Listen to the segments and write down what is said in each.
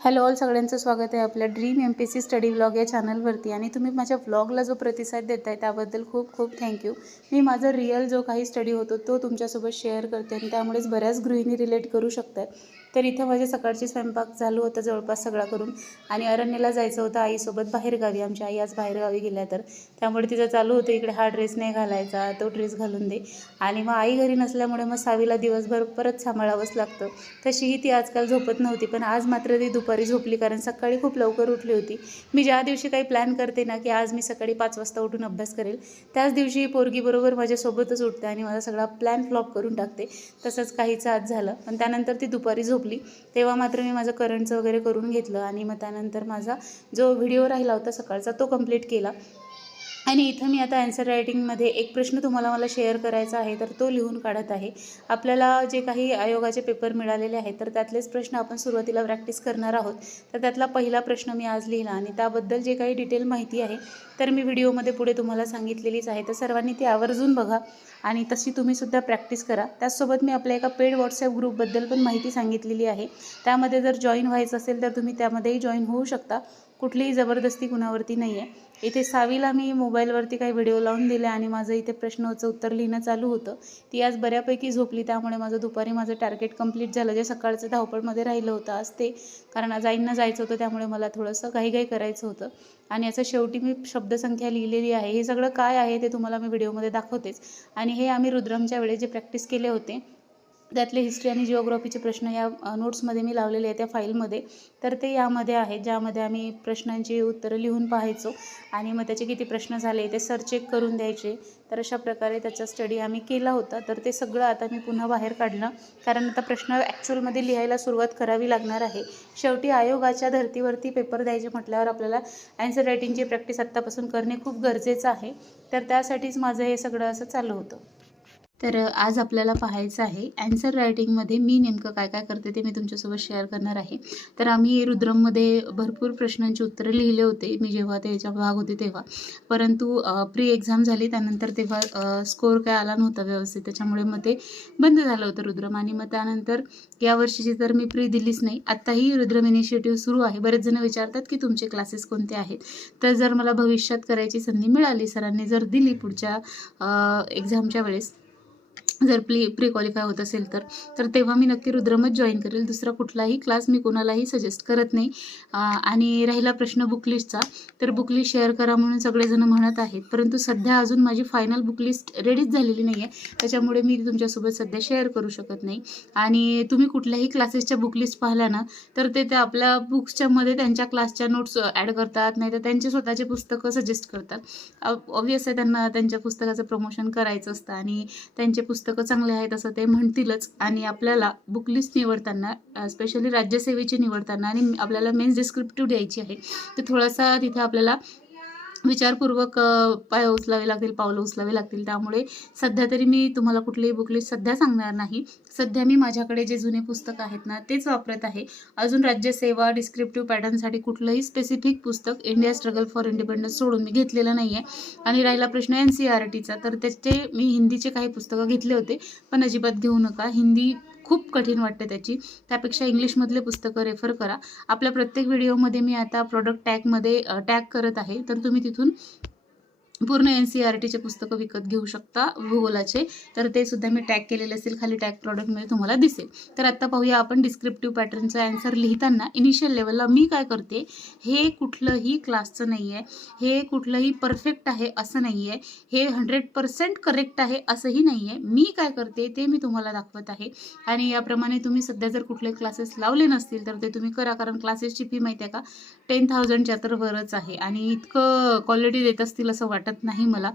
Hello all, सगळ्यांचं स्वागत आहे आपल्या ड्रीम MPSC स्टडी व्लॉग या चॅनलवरती. आणि तुम्ही माझ्या व्लॉगला जो प्रतिसाद देताय त्याबद्दल खूप खूप थँक्यू. मी माझा रिअल जो काही स्टडी होतो तो तुमच्यासोबत शेअर करते आणि त्यामुळेच बऱ्याच गृहिणी रिलेट करू शकतात. तर इथं माझे सकाळची स्वयंपाक चालू होतं जवळपास सगळा करून, आणि अरण्यला जायचं होतं आईसोबत बाहेरगावी. आमची आई आज बाहेरगावी गेल्या, तर त्यामुळे तिचं चालू होतं इकडे हा ड्रेस नाही घालायचा, तो ड्रेस घालून दे. आणि मग आई घरी नसल्यामुळे मग सावीला दिवसभर परत सांभाळावंच लागतं. तशीही ती आजकाल झोपत नव्हती, पण आज मात्र ती दुपारी झोपली, कारण सकाळी खूप लवकर उठली होती. मी ज्या दिवशी काही प्लॅन करते ना की आज मी सकाळी 5 वाजता उठून अभ्यास करेल, त्याच दिवशी पोरगी बरोबर माझ्यासोबतच उठते आणि माझा सगळा प्लॅन फ्लॉप करून टाकते. तसंच काहीचं आज झालं. पण त्यानंतर ती दुपारी झोपली, तेव्हा मात्र मी माझं करंटचं वगैरे करून घेतलं आणि मग त्यानंतर माझा जो व्हिडिओ राहिला होता सकाळचा तो कंप्लीट केला. आणि इथं मी आता ॲन्सर रायटिंगमध्ये एक प्रश्न मला शेअर करायचा आहे, तर तो लिहून काढत आहे. आपल्याला जे काही आयोगाचे पेपर मिळालेले आहेत तर त्यातलेच प्रश्न आपण सुरुवातीला प्रॅक्टिस करणार आहोत. तर त्यातला पहिला प्रश्न मी आज लिहिला आणि त्याबद्दल जे काही डिटेल माहिती आहे तर मी व्हिडिओमध्ये पुढे तुम्हाला सांगितलेलीच आहे. तर सर्वांनी ती आवर्जून बघा आणि तशी तुम्हीसुद्धा प्रॅक्टिस करा. त्याचसोबत मी आपल्या एका पेड व्हॉट्सॲप ग्रुपबद्दल पण माहिती सांगितलेली आहे. त्यामध्ये जर जॉईन व्हायचं असेल तर तुम्ही त्यामध्येही जॉईन होऊ शकता. कुठलीही जबरदस्ती कुणावरती नाही आहे. इथे सावीला मी मोबाईलवरती काही व्हिडिओ लावून दिले आणि माझं इथे प्रश्नाचं उत्तर लिहिणं चालू होतं. ती आज बऱ्यापैकी झोपली, त्यामुळे दुपारी माझं टार्गेट कंप्लीट झालं, जे सकाळचं धावपळमध्ये राहिलं होतं आज ते. कारण आज आईंना जायचं होतं, त्यामुळे मला थोडंसं घाईघाई करायचं होतं. आणि याचं शेवटी मी शब्दसंख्या लिहिलेली आहे. हे सगळं काय आहे ते तुम्हाला मी व्हिडिओमध्ये दाखवतेच. आणि हे आम्ही रुद्रमच्या वेळेस जे प्रॅक्टिस केले होते त्यातले हिस्ट्री आणि जिओग्राफीचे प्रश्न या नोट्समध्ये मी लावलेले आहेत त्या फाईलमध्ये. तर ते यामध्ये आहेत, ज्यामध्ये आम्ही प्रश्नांची उत्तरं लिहून पाहायचो आणि मग त्याचे किती प्रश्न झाले ते सर चेक करून द्यायचे. तर अशा प्रकारे त्याचा स्टडी आम्ही केला होता. तर ते सगळं आता मी पुन्हा बाहेर काढलं, कारण आता प्रश्न ॲक्च्युअलमध्ये लिहायला सुरुवात करावी लागणार आहे. शेवटी आयोगाच्या धर्तीवरती पेपर द्यायचे म्हटल्यावर आपल्याला ॲन्सर रायटिंगची प्रॅक्टिस आत्तापासून करणे खूप गरजेचं आहे. तर त्यासाठीच माझं हे सगळं असं चालू होतं. तर आज आपल्याला पाहायचं आहे ॲन्सर रायटिंगमध्ये मी नेमकं काय काय करते ते मी तुमच्यासोबत शेअर करणार आहे. तर आम्ही रुद्रममध्ये भरपूर प्रश्नांची उत्तरं लिहिले होते मी जेव्हा त्याच्या भाग होते तेव्हा, परंतु प्री एक्झाम झाली त्यानंतर तेव्हा स्कोअर काय आला नव्हता व्यवस्थित, त्याच्यामुळे मग ते बंद झालं होतं रुद्रम. आणि मग त्यानंतर यावर्षीची तर मी प्री दिलीच नाही. आत्ताही रुद्रम इनिशिएटिव्ह सुरू आहे. बरेच जण विचारतात की तुमचे क्लासेस कोणते आहेत. तर जर मला भविष्यात करायची संधी मिळाली, सरांनी जर दिली पुढच्या एक्झामच्या वेळेस, जर प्री क्वालिफाय होत असेल तर तेव्हा मी नक्की रुद्रमच जॉईन करेल. दुसरा कुठलाही क्लास मी कोणालाही सजेस्ट करत नाही. आणि राहिला प्रश्न बुकलिस्टचा, तर बुकलिस्ट शेअर करा म्हणून सगळेजण म्हणत आहेत, परंतु सध्या अजून माझी फायनल बुकलिस्ट रेडीच झालेली नाही आहे, त्याच्यामुळे मी तुमच्यासोबत सध्या शेअर करू शकत नाही. आणि तुम्ही कुठल्याही क्लासेसच्या बुकलिस्ट पाहिल्या ना तर ते आपल्या बुक्सच्यामध्ये त्यांच्या क्लासच्या नोट्स ॲड करतात, नाही तर त्यांचे स्वतःचे पुस्तकं सजेस्ट करतात. ऑब्वियस आहे, त्यांना त्यांच्या पुस्तकाचं प्रमोशन करायचं असतं आणि त्यांचे पुस्तकं चांगले आहेत असं ते म्हणतीलच. आणि आपल्याला बुकलिस्ट निवडताना, स्पेशली राज्यसेवेची निवडताना, आणि आपल्याला मेन्स डिस्क्रिप्टिव्ह द्यायची आहे, तर थोडासा तिथे आपल्याला विचारपूर्वक पावलं उचलावे लागतील. त्यामुळे सध्या तरी मी तुम्हाला कुठलीही बुकलिस्ट सध्या सांगणार नाही. सध्या मी माझ्याकडे जे जुने पुस्तक आहेत ना तेच वापरत आहे. अजून राज्यसेवा डिस्क्रिप्टिव्ह पॅटर्नसाठी कुठलंही स्पेसिफिक पुस्तक इंडिया स्ट्रगल फॉर इंडिपेंडन्स सोडून मी घेतलेलं नाही आहे. आणि राहिला प्रश्न NCERTचा, तर त्याचे मी हिंदीचे काही पुस्तकं घेतले होते, पण अजिबात घेऊ नका. हिंदी खूप कठीण वाटते त्याची, त्यापेक्षा इंग्लिशमधले पुस्तकं रेफर करा. आपल्या प्रत्येक व्हिडिओमध्ये मी आता प्रोडक्ट टॅगमध्ये टॅग करत आहे, तर तुम्ही तिथून पूर्ण NCERTचे पुस्तकं विकत घेऊ शकता भूगोलाचे. तर ते सुद्धा मी टॅग केलेले असेल, खाली टॅग प्रॉडक्टमध्ये तुम्हाला दिसेल. तर आत्ता पाहूया आपण डिस्क्रिप्टिव्ह पॅटर्नचा ॲन्सर लिहिताना इनिशियल लेवलला मी काय करते. हे कुठलंही क्लासचं नाही आहे, हे कुठलंही परफेक्ट आहे असं नाही आहे, हे 100% करेक्ट आहे असंही नाही आहे. मी काय करते ते मी तुम्हाला दाखवत आहे. आणि याप्रमाणे तुम्ही सध्या जर कुठले क्लासेस लावले नसतील तर ते तुम्ही करा, कारण क्लासेसची फी माहिती आहे का 10,000च्या तर वरच आहे. आणि इतकं क्वालिटी देत असतील असं वाटत नाही मला,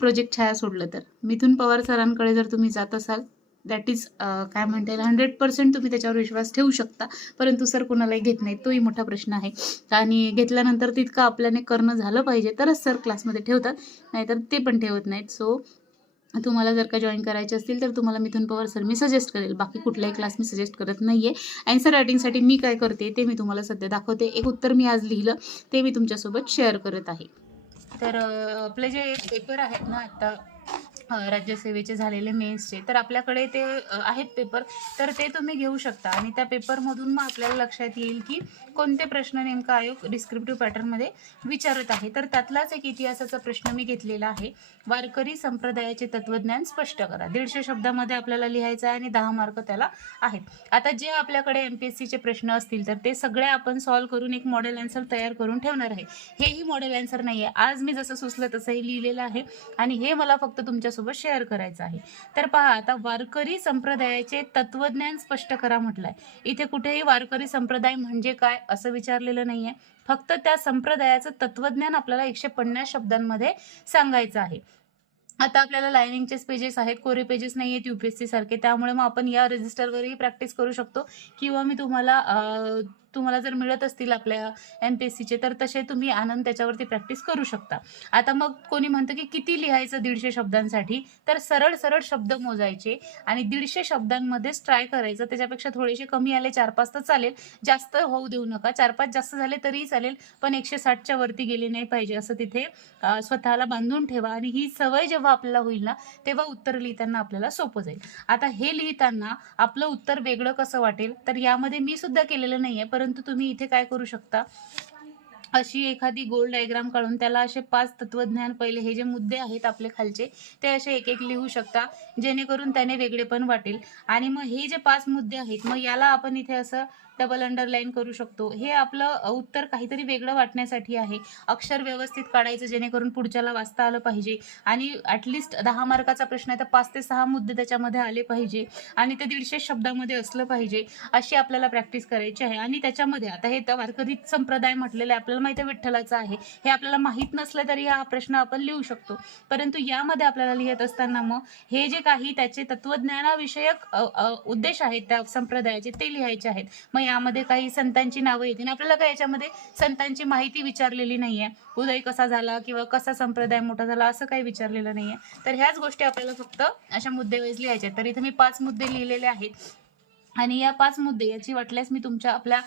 प्रोजेक्ट छाया सोडलं तर. मिथुन पवार सरांकडे जर तुम्ही जात असाल, दॅट इज काय म्हणता येईल 100% तुम्ही त्याच्यावर विश्वास ठेवू शकता, परंतु सर कोणालाही घेत नाहीत, तोही मोठा प्रश्न आहे. आणि घेतल्यानंतर तितकं आपल्याने करणं झालं पाहिजे तरच सर क्लासमध्ये ठेवतात, नाहीतर ते पण ठेवत नाहीत. सो तुम्हाला जर का जॉईन करायचे असतील तर तुम्हाला मिथुन पवार सर मी सजेस्ट करेल, बाकी कुठलाही क्लास मी सजेस्ट करत नाही आहे. ॲन्सर रायटिंगसाठी मी काय करते ते मी तुम्हाला सध्या दाखवते. एक उत्तर मी आज लिहिलं ते मी तुमच्यासोबत शेअर करत आहे. तर आपले जे पेपर आहेत ना, आत्ता राज्यसेवेचे झालेले मेन्सचे, तर आपल्याकडे ते आहेत पेपर, तर ते तुम्ही घेऊ शकता आणि त्या पेपरमधून मग आपल्याला लक्षात येईल की कोणते प्रश्न नेमका आयोग डिस्क्रिप्टिव्ह पॅटर्नमध्ये विचारत आहे. तर त्यातलाच एक इतिहासाचा प्रश्न मी घेतलेला आहे, वारकरी संप्रदायाचे तत्वज्ञान स्पष्ट करा. 150 शब्दामध्ये आपल्याला लिहायचं आहे आणि 10 मार्क त्याला आहेत. आता जे आपल्याकडे MPSCचे प्रश्न असतील तर ते सगळे आपण सॉल्व्ह करून एक मॉडेल आन्सर तयार करून ठेवणार आहे. हेही मॉडेल आन्सर नाही आहे, आज मी जसं सुचलं तसंही लिहिलेलं आहे आणि हे मला फक्त तुमच्यासोबत शेअर करायचं आहे. तर पहा, आता वारकरी संप्रदायाचे तत्वज्ञान स्पष्ट करा म्हटलंय. इथे कुठेही वारकरी संप्रदाय म्हणजे काय असं विचारलेलं नाहीये, फक्त त्या संप्रदायाचं तत्वज्ञान आपल्याला 150 शब्दांमध्ये सांगायचं आहे. आता आपल्याला लायनिंगचेच पेजेस आहेत, कोरे पेजेस नाही आहेत UPSC सारखे, त्यामुळे मग आपण या रजिस्टरवरही प्रॅक्टिस करू शकतो किंवा मी तुम्हाला जर मिळत असतील आपल्या MPSCचे तर तसे तुम्ही आनंद त्याच्यावरती प्रॅक्टिस करू शकता. आता मग कोणी म्हणतं की किती लिहायचं 150 शब्दांसाठी, तर सरळ सरळ शब्द मोजायचे आणि 150 शब्दांमध्येच ट्राय करायचं. त्याच्यापेक्षा थोडेसे कमी आले 4-5 तर चालेल, जास्त होऊ देऊ नका. 4-5 जास्त झाले तरीही चालेल, पण 160च्या वरती गेले नाही पाहिजे असं तिथे स्वतःला बांधून ठेवा आणि ही सवय जेव्हा आपल्याला होईल ना तेव्हा उत्तर लिहिताना आपल्याला सोपं जाईल. आता हे लिहिताना आपलं उत्तर वेगळं कसं वाटेल, तर यामध्ये मी सुद्धा केलेलं नाहीये, परंतु तुम्ही इथे काय करू शकता, अशी एखादी गोल डायग्राम काढून त्याला असे 5 तत्वज्ञान, पहिले हे जे मुद्दे आहेत आपले खालचे ते असे एक एक लिहू शकता, जेणेकरून त्याने वेगळेपण वाटेल. आणि मग हे जे 5 मुद्दे आहेत मग याला आपण इथे असं डबल अंडरलाईन करू शकतो. हे आपलं उत्तर काहीतरी वेगळं वाटण्यासाठी आहे. अक्षर व्यवस्थित काढायचं जेणेकरून पुढच्याला वाचता आलं पाहिजे आणि ॲटलिस्ट 10 मार्काचा प्रश्न आहे तर 5 ते 6 मुद्दे त्याच्यामध्ये आले पाहिजे आणि ते 150 शब्दामध्ये असलं पाहिजे, अशी आपल्याला प्रॅक्टिस करायची आहे. आणि त्याच्यामध्ये आता हे वारकरी संप्रदाय म्हटलेलं आहे, आपल्याला माहिती आहे विठ्ठलाचं आहे, हे आपल्याला माहीत नसलं तरी हा प्रश्न आपण लिहू शकतो. परंतु यामध्ये आपल्याला लिहित असताना मग हे जे काही त्याचे तत्वज्ञानाविषयक उद्देश आहेत त्या संप्रदायाचे ते लिहायचे आहेत. मग यामध्ये काही संतांची नावं येतील, आपल्याला काय याच्यामध्ये संतांची माहिती विचारलेली नाहीये, उदय कसा झाला किंवा कसा संप्रदाय मोठा झाला असं काही विचारलेलं नाहीये. तर ह्याच गोष्टी आपल्याला फक्त अशा मुद्देवाईज लिहायच्या. तर इथे मी 5 मुद्दे लिहिलेले आहेत आणि या 5 मुद्दे याची वाटल्यास मी तुमच्या आपल्या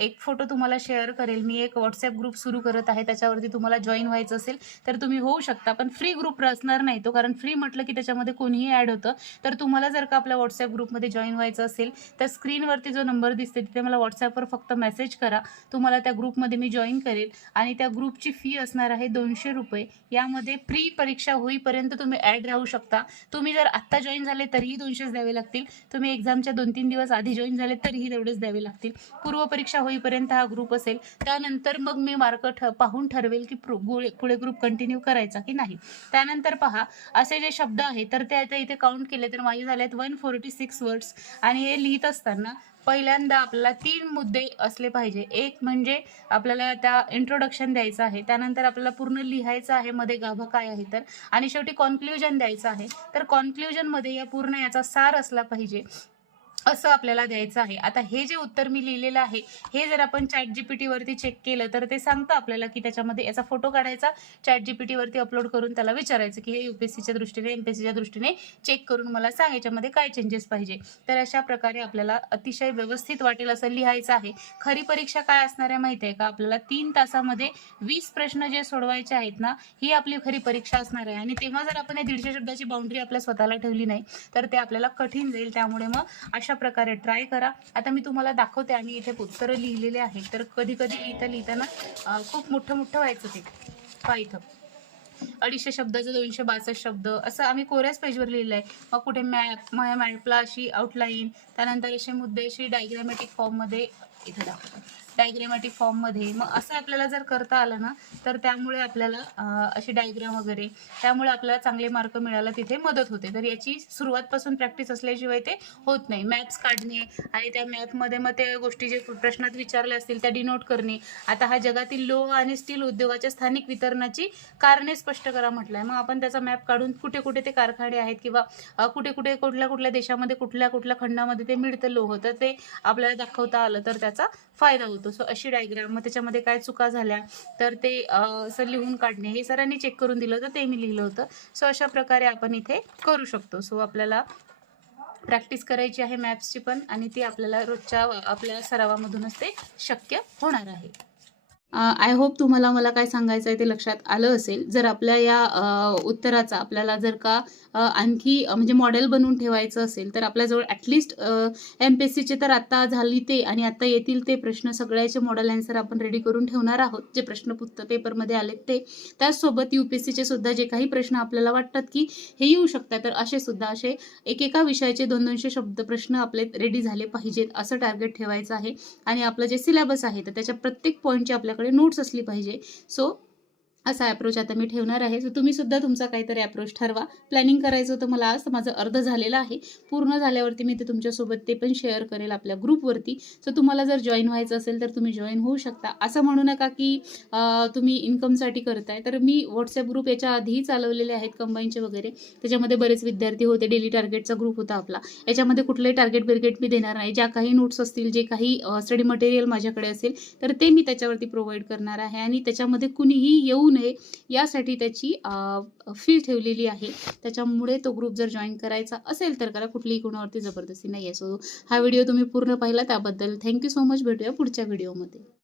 एक फोटो तुम्हाला शेअर करेल. मी एक WhatsApp ग्रुप सुरू करत आहे, त्याच्यावरती तुम्हाला जॉईन व्हायचं असेल तर तुम्ही होऊ शकता, पण फ्री ग्रुप असणार नाही तो, कारण फ्री म्हटलं की त्याच्यामध्ये कोणीही ॲड होतं. तर तुम्हाला जर का आपल्या WhatsApp ग्रुपमध्ये जॉईन व्हायचं असेल तर स्क्रीनवरती जो नंबर दिसते तिथे मला WhatsAppवर फक्त मेसेज करा, तुम्हाला त्या ग्रुपमध्ये मी जॉईन करेल. आणि त्या ग्रुपची फी असणार आहे 200 रुपये. यामध्ये प्री परीक्षा होईपर्यंत तुम्ही ॲड राहू शकता. तुम्ही जर आत्ता जॉईन झाले तरीही 200 द्यावे लागतील, तुम्ही एक्झामच्या 2-3 दिवस आधी जॉईन झाले तरीही तेवढेच द्यावे लागतील. पूर्व परीक्षा होईपर्यंत हा ग्रुप असेल, त्यानंतर मग मी मार्क पाहून ठरवेल की पुढे ग्रुप कंटिन्यू करायचा की नाही. त्यानंतर पहा, असे जे शब्द आहेत तर ते आता इथे काउंट केले तर माझे झाले आहेत 146 वर्ड्स. आणि हे लिहित असताना पहिल्यांदा आपल्याला 3 मुद्दे असले पाहिजे. एक म्हणजे आपल्याला त्या इंट्रोडक्शन द्यायचं आहे, त्यानंतर आपल्याला पूर्ण लिहायचं आहे मध्ये गाभा काय आहे तर, आणि शेवटी कॉन्क्ल्युजन द्यायचं आहे. तर कॉन्क्ल्युजनमध्ये या पूर्ण याचा सार असला पाहिजे असं आपल्याला द्यायचं आहे. आता हे जे उत्तर मी लिहिलेलं आहे हे जर आपण ChatGPT वरती चेक केलं तर ते सांगतं आपल्याला की त्याच्यामध्ये याचा फोटो काढायचा, ChatGPT वरती अपलोड करून त्याला विचारायचं की हे UPSCच्या दृष्टीने MPSCच्या दृष्टीने चेक करून मला सांग याच्यामध्ये काय चेंजेस पाहिजे. तर अशा प्रकारे आपल्याला अतिशय व्यवस्थित वाटेल असं लिहायचं आहे. खरी परीक्षा काय असणार आहे माहिती आहे का, आपल्याला 3 तासामध्ये 20 प्रश्न जे सोडवायचे आहेत ना, ही आपली खरी परीक्षा असणार आहे. आणि तेव्हा जर आपण 150 शब्दाची बाउंड्री आपल्या स्वतःला ठेवली नाही तर ते आपल्याला कठीण जाईल. त्यामुळे मग अशा प्रकारे ट्राय करा. आता मी तुम्हाला दाखवते आणि इथे उत्तरं लिहिलेले आहेत. तर कधी कधी लिहिताना खूप मोठं व्हायचं ते इथं 250 शब्दाचं 262 शब्द असं आम्ही कोऱ्याच पेजवर लिहिलं आहे. मग कुठे मॅपला अशी आउटलाईन, त्यानंतर असे मुद्दे अशी डायग्रामॅटिक फॉर्ममध्ये इथे दाखवतो, डायग्रामॅटिक फॉर्ममध्ये. मग असं आपल्याला जर करता आलं ना तर त्यामुळे आपल्याला अशी डायग्राम वगैरे, त्यामुळे आपल्याला चांगले मार्क मिळायला तिथे मदत होते. तर याची सुरुवातपासून प्रॅक्टिस असल्याशिवाय ते होत नाही. मॅप्स काढणे आणि त्या मॅपमध्ये मग ते गोष्टी जे प्रश्नात विचारले असतील त्या डिनोट करणे. आता हा जगातील लोह आणि स्टील उद्योगाच्या स्थानिक वितरणाची कारणे स्पष्ट करा म्हटलंय. मग आपण त्याचा मॅप काढून कुठे कुठे ते कारखाने आहेत किंवा कुठे कुठे कुठल्या देशामध्ये कुठल्या खंडामध्ये ते मिळतं लोह, तर ते आपल्याला दाखवता आलं तर त्याचा फायदा होतो. सो अशी डायग्राम, मग त्याच्यामध्ये काय चुका झाल्या तर ते असं लिहून काढणे, हे सरांनी चेक करून दिलं होतं, ते मी लिहिलं होतं. सो अशा प्रकारे आपण इथे करू शकतो. सो आपल्याला प्रॅक्टिस करायची आहे मॅप्सची पण, आणि ती आपल्याला रोजच्या आपल्या सरावामधूनच ते शक्य होणार आहे. आय होप तुम्हाला मला काय सांगायचं आहे ते लक्षात आलं असेल. जर आपल्या या उत्तराचा आपल्याला जर का आणखी म्हणजे मॉडेल बनवून ठेवायचं असेल तर आपल्याजवळ ॲटलिस्ट MPSCचे तर आत्ता झाली ते आणि आत्ता येतील ते प्रश्न सगळ्याचे मॉडेल आन्सर आपण रेडी करून ठेवणार आहोत. जे प्रश्न पेपरमध्ये आलेत ते. त्याचसोबत UPSCचे सुद्धा जे काही प्रश्न आपल्याला वाटतात की हे येऊ शकतात तर असे एकेका विषयाचे 200-200 शब्द प्रश्न आपले रेडी झाले पाहिजेत असं टार्गेट ठेवायचं आहे. आणि आपलं जे सिलेबस आहे तर त्याच्या प्रत्येक पॉईंटची आपल्याकडे नोट्स असली पाहिजे. सो असा अप्रोच आता मी ठेवणार आहे. सो तुम्ही सुद्धा तुमचा काहीतरी अप्रोच ठरवा. प्लॅनिंग करायचं होतं मला आज, तर माझं अर्ध झालेलं आहे. पूर्ण झाल्यावरती मी ते तुमच्यासोबत ते पण शेअर करेल आपल्या ग्रुपवरती. सो तुम्हाला जर जॉईन व्हायचं असेल तर तुम्ही जॉईन होऊ शकता. असं म्हणू नका की तुम्ही इन्कमसाठी करताय. तर मी व्हॉट्सॲप ग्रुप याच्या आधीही चालवलेले आहेत कंबाईनचे वगैरे. त्याच्यामध्ये बरेच विद्यार्थी होते. डेली टार्गेटचा ग्रुप होता आपला. याच्यामध्ये कुठलेही टार्गेट मी देणार नाही. ज्या काही नोट्स असतील, जे काही स्टडी मटेरियल माझ्याकडे असेल तर ते मी त्याच्यावरती प्रोव्हाइड करणार आहे. आणि त्याच्यामध्ये कुणीही येऊ नये यासाठी त्याची फी ठेवलेली आहे. त्याच्यामुळे तो ग्रुप जर जॉईन करायचा असेल तर करा. कुठलीही कोणावरती जबरदस्ती नाही आहे. सो हा व्हिडिओ तुम्ही पूर्ण पाहिला त्याबद्दल थँक्यू सो मच. भेटूया पुढच्या व्हिडिओमध्ये.